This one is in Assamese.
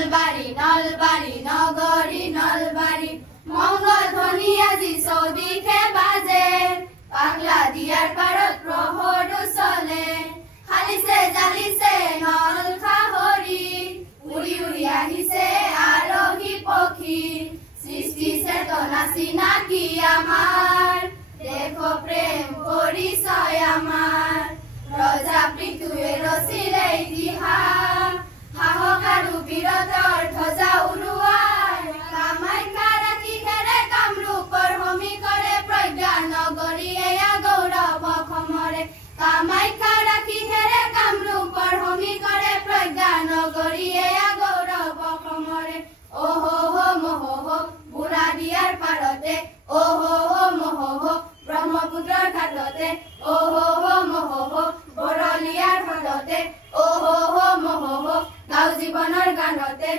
নলবাৰী নগৰী নলবাৰী মংগল ধ্বনি আজি চৌদিশে বাজে পাগলা দিয়াৰ পাৰত প্ৰহৰো চলে হালিছে জালিছে নল খাহৰি উৰি উৰি আহিছে আৰহী পক্ষী সৃষ্টি চেতনা চিনাকি আমাৰ দেশ প্ৰেম পৰিচয় আমাৰ ৰজা পৃথুৱে ৰচিলে ইতিহাস সাহস আৰু বীৰত্বৰ ধ্বজা উৰুৱাই কামাখ্যা ৰাখিখেৰে কামৰূপৰ ভূমি কৰে প্ৰজ্ঞা নগৰী এয়া গৌৰৱ অসমৰে কামাখ্যা ৰাখিখেৰে কামৰূপৰ ভূমি কৰে প্ৰজ্ঞা নগৰী এয়া গৌৰৱ অসমৰে অহো হো মহো হো বুঢ়া দিয়াৰ পাৰতে অহো হো মহো হো ব্ৰহ্মপুত্ৰৰ ঘাটতে অহো হো মহো হো বৰলীয়াৰ ফলতে অহো হো মহো হো গাঁও জীৱনৰ গানতে